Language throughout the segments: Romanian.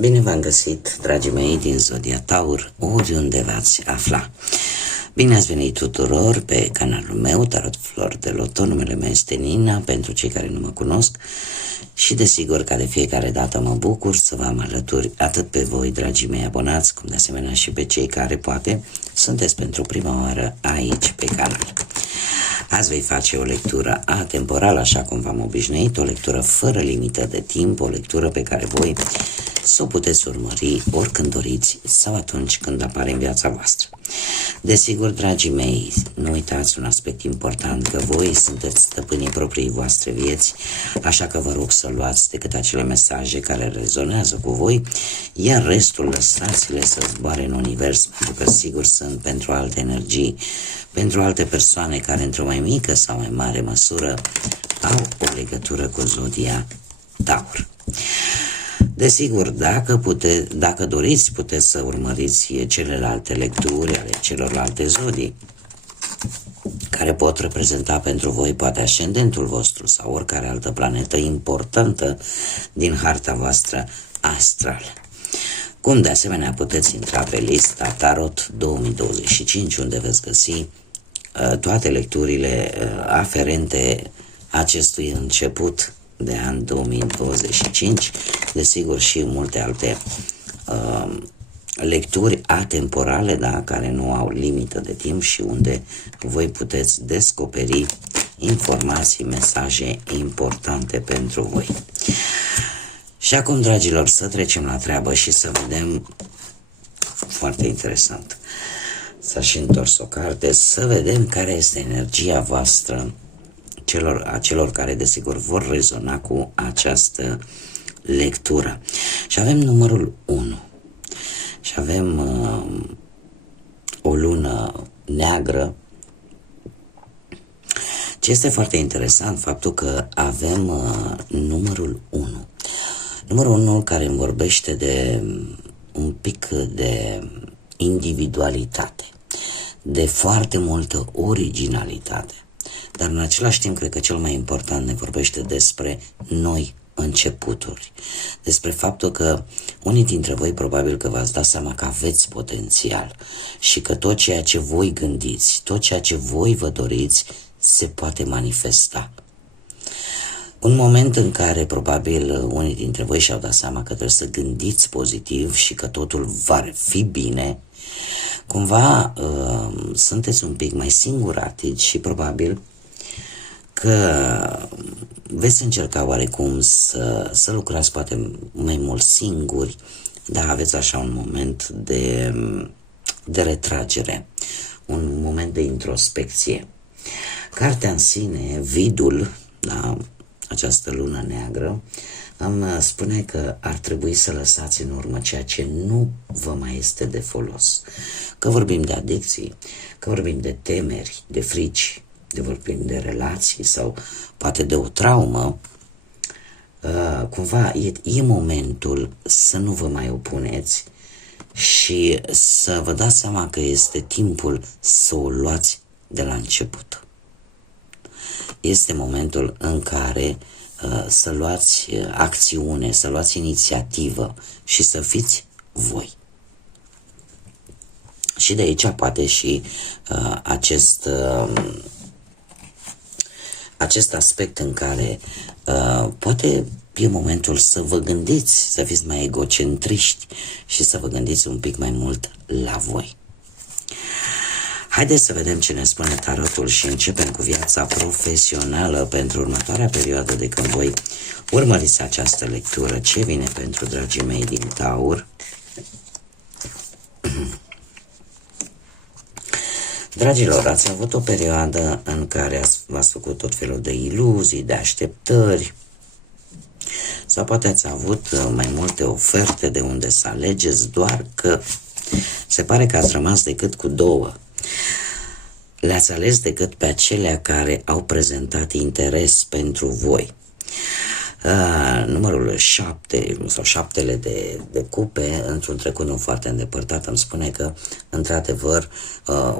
Bine v-am găsit, dragii mei din Zodia Taur, oriunde v-ați afla. Bine ați venit tuturor pe canalul meu, Tarot Flori de Loto. Numele meu este Nina, pentru cei care nu mă cunosc. Și desigur, ca de fiecare dată, mă bucur să vă am alături atât pe voi, dragii mei abonați, cum de asemenea și pe cei care poate sunteți pentru prima oară aici pe canal. Azi voi face o lectură atemporală, așa cum v-am obișnuit, o lectură fără limită de timp, o lectură pe care voi să o puteți urmări oricând doriți sau atunci când apare în viața voastră. Desigur, dragii mei, nu uitați un aspect important, că voi sunteți stăpânii proprii voastre vieți, așa că vă rog să luați decât acele mesaje care rezonează cu voi, iar restul lăsați-le să zboare în univers, pentru că sigur sunt pentru alte energii, pentru alte persoane care într-o mai mică sau mai mare măsură au o legătură cu Zodia Taur. Desigur, dacă doriți, puteți să urmăriți celelalte lecturi ale celorlalte zodii, care pot reprezenta pentru voi poate ascendentul vostru sau oricare altă planetă importantă din harta voastră astrală. Cum de asemenea puteți intra pe lista Tarot 2025, unde veți găsi toate lecturile aferente acestui început de an 2025, desigur și multe alte lecturi atemporale, da, care nu au limită de timp și unde voi puteți descoperi informații, mesaje importante pentru voi. Și acum, dragilor, să trecem la treabă și să vedem, foarte interesant, s-a și întors o carte, să vedem care este energia voastră, a celor care desigur vor rezona cu această lectură. Și avem numărul 1 și avem o lună neagră. Ce este foarte interesant, faptul că avem numărul 1. Numărul 1 care îmi vorbește de un pic de individualitate, de foarte multă originalitate. Dar în același timp, cred că cel mai important ne vorbește despre noi începuturi. Despre faptul că unii dintre voi probabil că v-ați dat seama că aveți potențial și că tot ceea ce voi gândiți, tot ceea ce voi vă doriți, se poate manifesta. Un moment în care probabil unii dintre voi și-au dat seama că trebuie să gândiți pozitiv și că totul va fi bine, cumva sunteți un pic mai singuratici și probabil că veți încerca oarecum să lucrați poate mai mult singuri, dar aveți așa un moment de retragere, un moment de introspecție. Cartea în sine, vidul, da, această lună neagră, îmi spune că ar trebui să lăsați în urmă ceea ce nu vă mai este de folos. Că vorbim de adicții, că vorbim de temeri, de frici, de vorbim de relații sau poate de o traumă, cumva e momentul să nu vă mai opuneți și să vă dați seama că este timpul să o luați de la început. Este momentul în care să luați acțiune, să luați inițiativă și să fiți voi. Și de aici poate și acest aspect în care poate e momentul să vă gândiți, să fiți mai egocentriști și să vă gândiți un pic mai mult la voi. Haideți să vedem ce ne spune tarotul și începem cu viața profesională pentru următoarea perioadă de când voi urmăriți această lectură. Ce vine pentru dragii mei din Taur? Dragilor, ați avut o perioadă în care v-ați făcut tot felul de iluzii, de așteptări, sau poate ați avut mai multe oferte de unde să alegeți, doar că se pare că ați rămas decât cu două. Le-ați ales decât pe acelea care au prezentat interes pentru voi. Numărul 7 sau șaptele de cupe, într-un trecut nu foarte îndepărtat, îmi spune că, într-adevăr,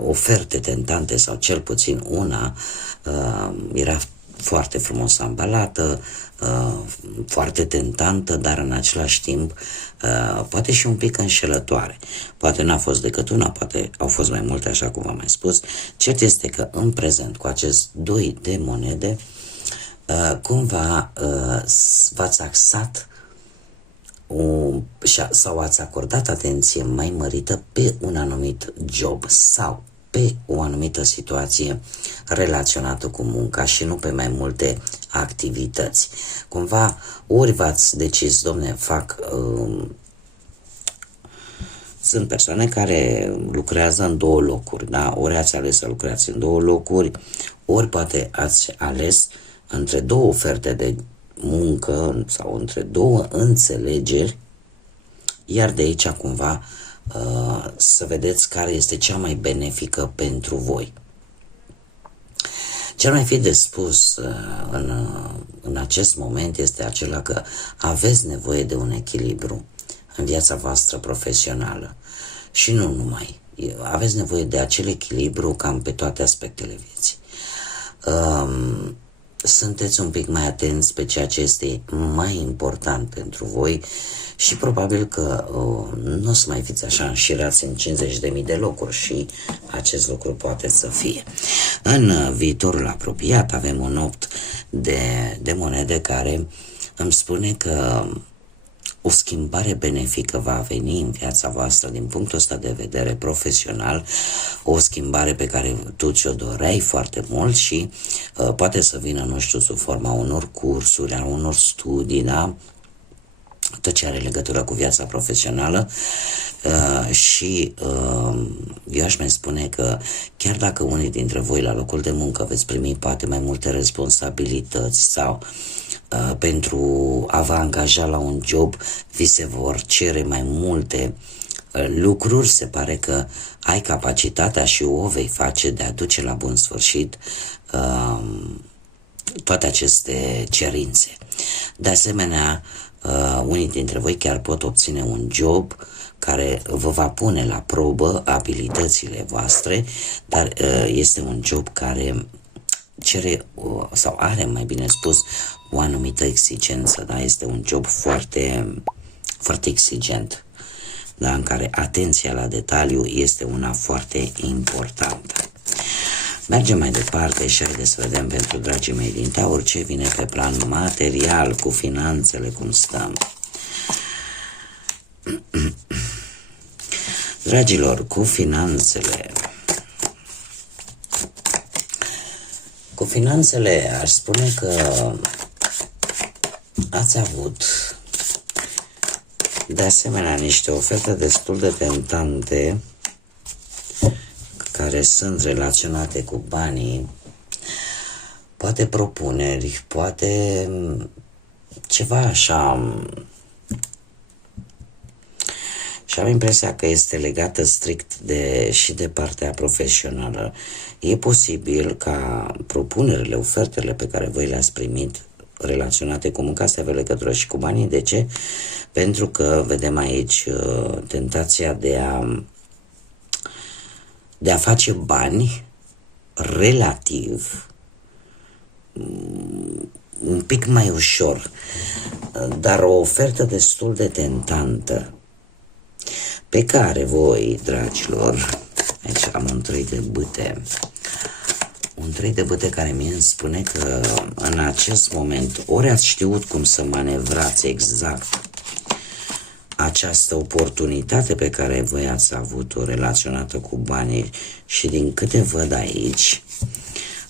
oferte tentante, sau cel puțin una, era foarte frumos ambalată, foarte tentantă, dar în același timp poate și un pic înșelătoare. Poate n-a fost decât una, poate au fost mai multe, așa cum v-am mai spus. Cert este că în prezent, cu acest 2 de monede, cumva v-ați axat sau ați acordat atenție mai mărită pe un anumit job sau pe o anumită situație relaționată cu munca și nu pe mai multe activități. Cumva, ori v-ați decis, domne, sunt persoane care lucrează în 2 locuri, da? Ori ați ales să lucrați în 2 locuri, ori poate ați ales între 2 oferte de muncă sau între 2 înțelegeri, iar de aici cumva să vedeți care este cea mai benefică pentru voi. Ce ar mai fi de spus în acest moment este acela că aveți nevoie de un echilibru în viața voastră profesională și nu numai. Aveți nevoie de acel echilibru cam pe toate aspectele vieții. Sunteți un pic mai atenți pe ceea ce este mai important pentru voi și probabil că nu o să mai fiți așa înșirați în 50.000 de locuri și acest lucru poate să fie. În viitorul apropiat avem un 8 de monede care îmi spune că o schimbare benefică va veni în viața voastră din punctul ăsta de vedere profesional, o schimbare pe care tu ți-o doreai foarte mult și poate să vină, nu știu, sub forma unor cursuri, a unor studii, da? Tot ce are legătură cu viața profesională și eu aș mai spune că chiar dacă unii dintre voi la locul de muncă veți primi poate mai multe responsabilități sau pentru a vă angaja la un job vi se vor cere mai multe lucruri, se pare că ai capacitatea și o vei face de a duce la bun sfârșit toate aceste cerințe. De asemenea, unii dintre voi chiar pot obține un job care vă va pune la probă abilitățile voastre, dar este un job care cere sau are, mai bine spus, o anumită exigență, da? Este un job foarte, foarte exigent, da? În care atenția la detaliu este una foarte importantă. Mergem mai departe și haideți să vedem pentru dragii mei din Taur ce vine pe plan material, cu finanțele, cum stăm. Dragilor, cu finanțele aș spune că ați avut de asemenea niște oferte destul de tentante care sunt relaționate cu banii, poate propuneri, poate ceva așa. Și am impresia că este legată strict și de partea profesională. E posibil ca propunerile, ofertele pe care voi le-ați primit relaționate cu munca să aibă legătură și cu banii. De ce? Pentru că vedem aici tentația de a face bani relativ un pic mai ușor, dar o ofertă destul de tentantă pe care voi, dragilor, aici am un 3 de bâte, un 3 de bâte care mie îmi spune că în acest moment ori ați știut cum să manevrați exact această oportunitate pe care voi ați avut-o relaționată cu banii și din câte văd aici,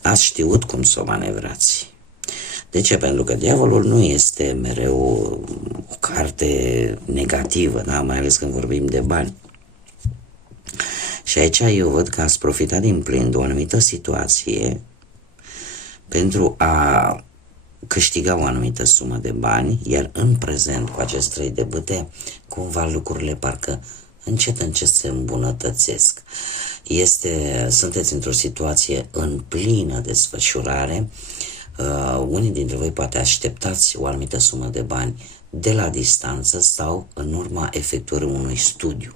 ați știut cum să o manevrați. De ce? Pentru că diavolul nu este mereu o carte negativă, da? Mai ales când vorbim de bani. Și aici eu văd că ați profitat din plin de o anumită situație pentru a câștiga o anumită sumă de bani, iar în prezent, cu acest 3 de bâte, cumva lucrurile parcă încet se îmbunătățesc. Sunteți într-o situație în plină desfășurare. Unii dintre voi poate așteptați o anumită sumă de bani de la distanță sau în urma efectuării unui studiu.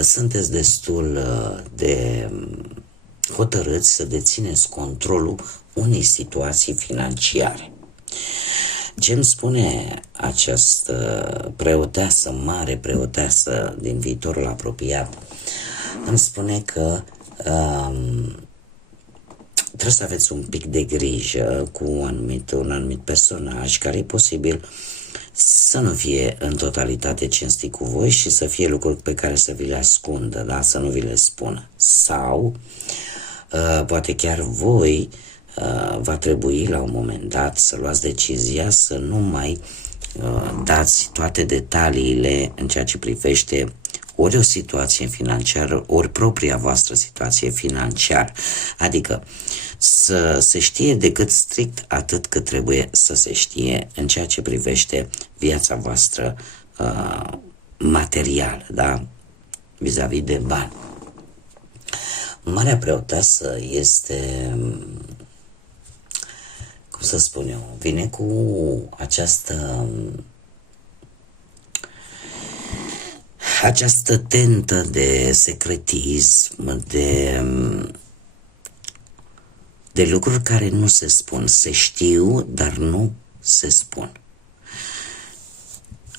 Sunteți destul de hotărâți să dețineți controlul unei situații financiare. Ce îmi spune această preoteasă, mare preoteasă din viitorul apropiat? Îmi spune că trebuie să aveți un pic de grijă cu un anumit personaj care e posibil să nu fie în totalitate cinstit cu voi și să fie lucruri pe care să vi le ascundă, da? Să nu vi le spună. Sau poate chiar voi va trebui la un moment dat să luați decizia să nu mai dați toate detaliile în ceea ce privește ori o situație financiară, ori propria voastră situație financiară. Adică să se știe decât strict atât cât trebuie să se știe în ceea ce privește viața voastră materială, da? Vis-a-vis de bani. Marea preoteasă este, cum să spun eu, vine cu această tentă de secretism, de lucruri care nu se spun. Se știu, dar nu se spun.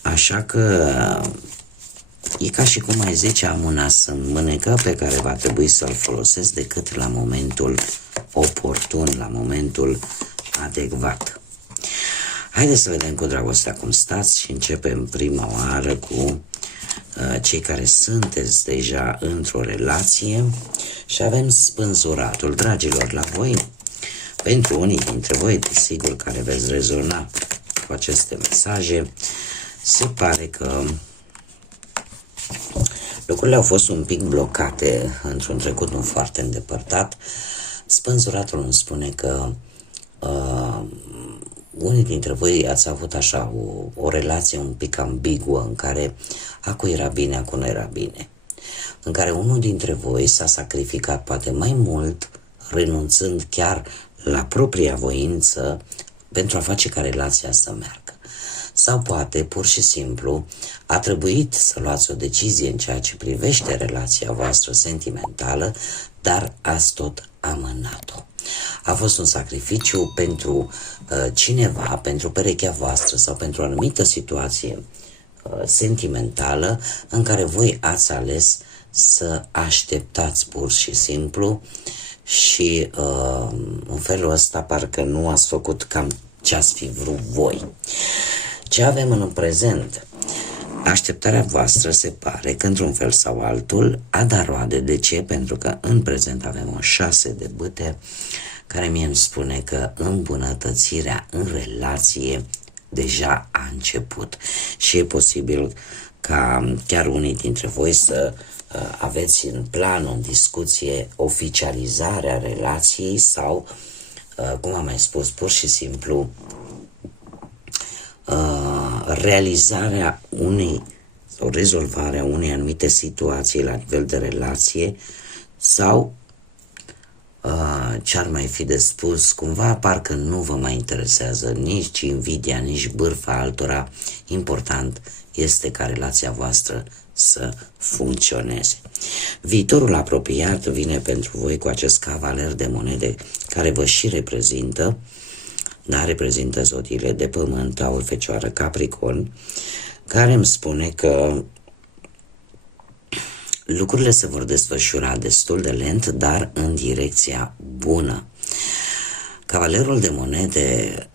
Așa că e ca și cum ai zice, am un as în mânecă pe care va trebui să-l folosesc decât la momentul oportun, la momentul adecvat. Haideți să vedem cu dragostea cum stați și începem prima oară cu cei care sunteți deja într-o relație și avem spânzuratul. Dragilor, la voi, pentru unii dintre voi, desigur, care veți rezona cu aceste mesaje, se pare că lucrurile au fost un pic blocate într-un trecut nu foarte îndepărtat. Spânzuratul îmi spune că unii dintre voi ați avut așa o relație un pic ambiguă în care acu era bine, acu nu era bine, în care unul dintre voi s-a sacrificat poate mai mult, renunțând chiar la propria voință pentru a face ca relația să meargă. Sau poate, pur și simplu, a trebuit să luați o decizie în ceea ce privește relația voastră sentimentală, dar ați tot amânat-o. A fost un sacrificiu pentru cineva, pentru perechea voastră sau pentru o anumită situație sentimentală în care voi ați ales să așteptați pur și simplu și în felul ăsta parcă nu ați făcut cam ce ați fi vrut voi. Ce avem în prezent? Așteptarea voastră se pare că într-un fel sau altul a dat roade. De ce? Pentru că în prezent avem o 6 de bâte care mie îmi spune că îmbunătățirea în relație deja a început și e posibil ca chiar unii dintre voi să aveți în plan, în discuție, oficializarea relației sau, cum am mai spus, pur și simplu realizarea unei sau rezolvarea unei anumite situații la nivel de relație sau ce ar mai fi de spus, cumva parcă nu vă mai interesează nici invidia, nici bârfa altora. Important este ca relația voastră să funcționeze. Viitorul apropiat vine pentru voi cu acest cavaler de monede care vă și reprezintă, dar reprezintă zodiile de pământ, Taur, Fecioară, Capricorn, care îmi spune că lucrurile se vor desfășura destul de lent, dar în direcția bună. Cavalerul de monede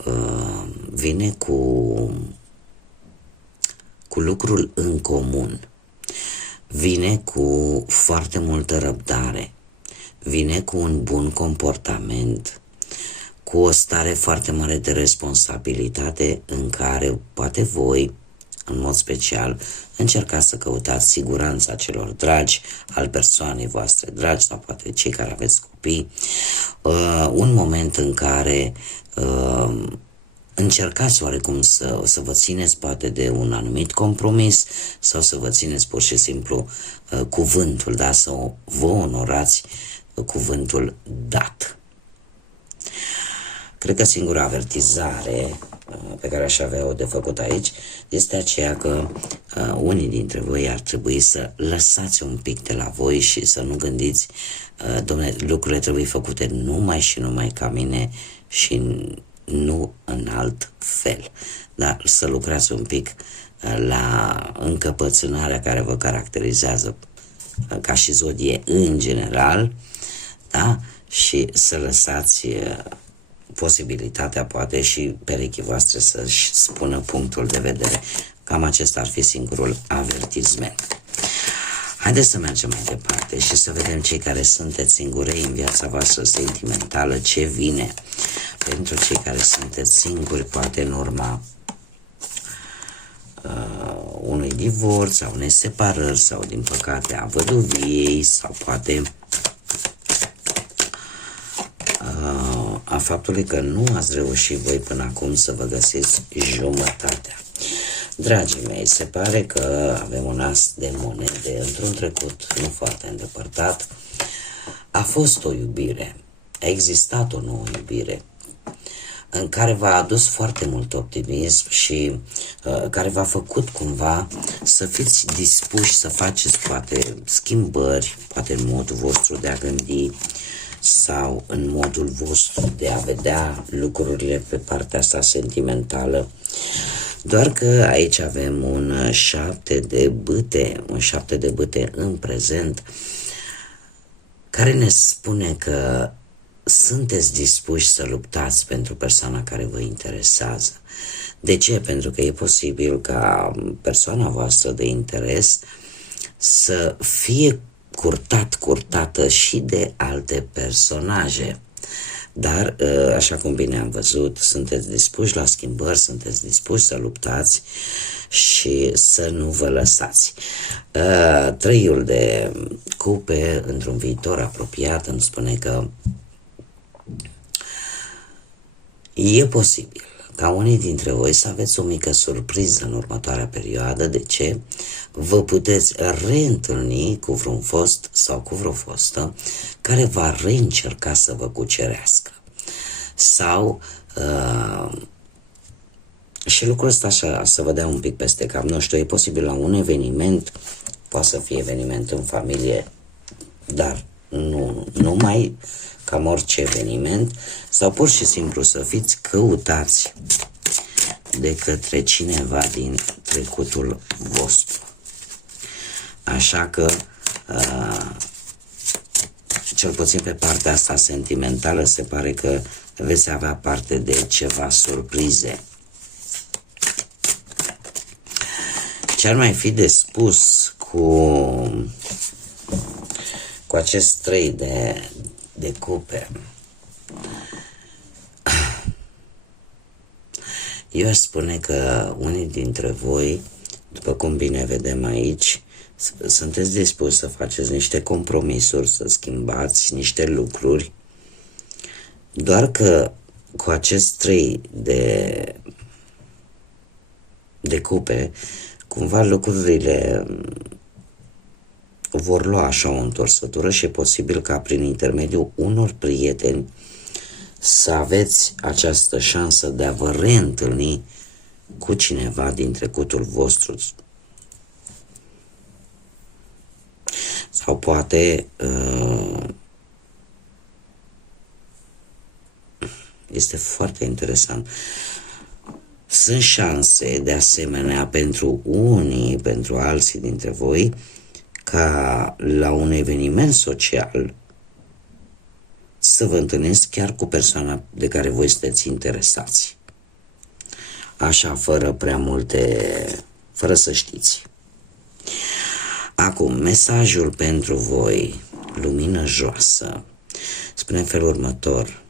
vine cu lucrul în comun, vine cu foarte multă răbdare, vine cu un bun comportament, cu o stare foarte mare de responsabilitate în care poate voi, în mod special, încercați să căutați siguranța celor dragi, al persoanei voastre dragi sau poate cei care aveți copii, un moment în care încercați oarecum să vă țineți poate de un anumit compromis sau să vă țineți pur și simplu cuvântul, da? Să vă onorați cuvântul dat. Cred că singura avertizare pe care aș avea-o de făcut aici este aceea că unii dintre voi ar trebui să lăsați un pic de la voi și să nu gândiți Dom'le, lucrurile trebuie făcute numai și numai ca mine și nu în alt fel. Da? Să lucrați un pic la încăpățânarea care vă caracterizează ca și zodie în general, da? Și să lăsați posibilitatea, poate și perechii voastre să-și spună punctul de vedere. Cam acesta ar fi singurul avertisment. Haideți să mergem mai departe și să vedem cei care sunteți singurei în viața voastră sentimentală, ce vine pentru cei care sunteți singuri, poate în urma unui divorț sau unei separări sau, din păcate, a văduviei sau poate a faptului că nu ați reușit voi până acum să vă găsiți jumătatea. Dragii mei, se pare că avem un as de monede. Într-un trecut nu foarte îndepărtat a fost o iubire, a existat o nouă iubire în care v-a adus foarte mult optimism și care v-a făcut cumva să fiți dispuși să faceți poate schimbări, poate în modul vostru de a gândi sau în modul vostru de a vedea lucrurile pe partea asta sentimentală. Doar că aici avem un 7 de bâte, un 7 de bâte în prezent, care ne spune că sunteți dispuși să luptați pentru persoana care vă interesează. De ce? Pentru că e posibil ca persoana voastră de interes să fie curtată și de alte personaje. Dar, așa cum bine am văzut, sunteți dispuși la schimbări, sunteți dispuși să luptați și să nu vă lăsați. Trăiul de cupe într-un viitor apropiat îmi spune că e posibil ca unii dintre voi să aveți o mică surpriză în următoarea perioadă. De ce? Vă puteți reîntâlni cu vreun fost sau cu vreo fostă care va reîncerca să vă cucerească. Sau și lucrul ăsta așa, să vă dea un pic peste cap, nu știu, e posibil la un eveniment, poate să fie eveniment în familie, dar nu numai, cam orice eveniment, sau pur și simplu să fiți căutați de către cineva din trecutul vostru. Așa că, cel puțin pe partea asta sentimentală, se pare că veți avea parte de ceva surprize. Ce ar mai fi de spus cu acest 3 de cupe? Eu aș spune că unii dintre voi, după cum bine vedem aici, sunteți dispuși să faceți niște compromisuri, să schimbați niște lucruri, doar că cu acest 3 de cupe, cumva lucrurile vor lua așa o întorsătură și e posibil ca prin intermediul unor prieteni să aveți această șansă de a vă reîntâlni cu cineva din trecutul vostru. Sau poate este foarte interesant. Sunt șanse de asemenea pentru unii, pentru alții dintre voi, ca la un eveniment social să vă întâlniți chiar cu persoana de care voi sunteți interesați. Așa, fără prea multe, fără să știți. Acum, mesajul pentru voi, lumină joasă, spune în felul următor,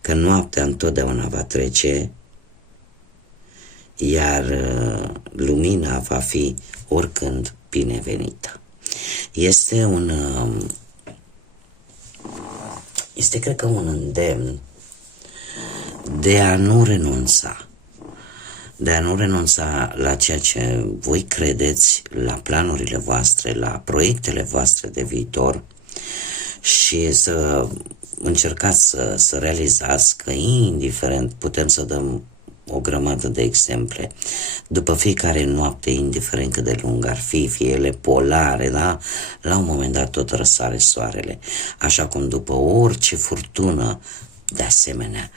că noaptea întotdeauna va trece, iar lumina va fi oricând binevenită. Este cred că un îndemn de a nu renunța. De a nu renunța la ceea ce voi credeți, la planurile voastre, la proiectele voastre de viitor și să încercați să realizați că indiferent putem să dăm o grămadă de exemple. După fiecare noapte, indiferent cât de lung ar fi, fie ele polare, da? La un moment dat tot răsare soarele. Așa cum după orice furtună, de asemenea,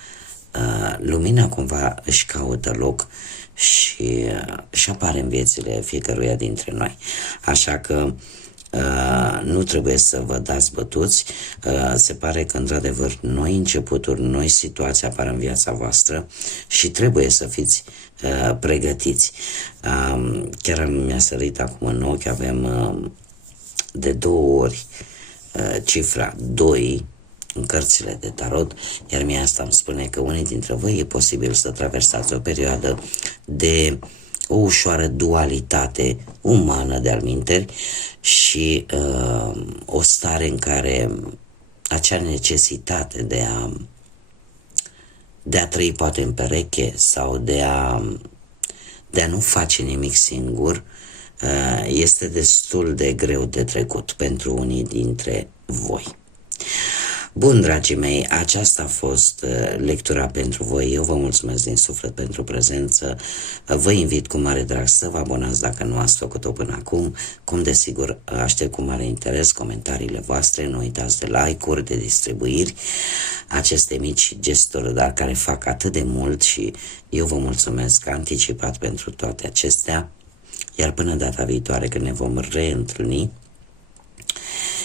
lumina cumva își caută loc și apare în viețile fiecăruia dintre noi. Așa că nu trebuie să vă dați bătuți. Se pare că într-adevăr noi începuturi, noi situații apar în viața voastră și trebuie să fiți pregătiți. Chiar mi-a sărit acum în ochi, avem de 2 ori cifra 2 în cărțile de tarot, iar mie asta îmi spune că unii dintre voi e posibil să traversați o perioadă de o ușoară dualitate umană de alminteri și o stare în care acea necesitate de a trăi poate în pereche sau de a nu face nimic singur este destul de greu de trecut pentru unii dintre voi. Bun, dragii mei, aceasta a fost lectura pentru voi. Eu vă mulțumesc din suflet pentru prezență. Vă invit cu mare drag să vă abonați dacă nu ați făcut-o până acum. Cum desigur, aștept cu mare interes comentariile voastre. Nu uitați de like-uri, de distribuiri, aceste mici gesturi, dar care fac atât de mult și eu vă mulțumesc anticipat pentru toate acestea. Iar până data viitoare când ne vom reîntâlni,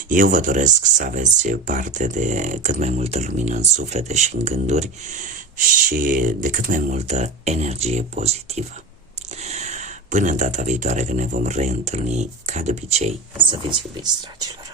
eu vă doresc să aveți parte de cât mai multă lumină în suflete și în gânduri și de cât mai multă energie pozitivă. Până în data viitoare când ne vom reîntâlni, ca de obicei, să fiți iubiți, dragilor!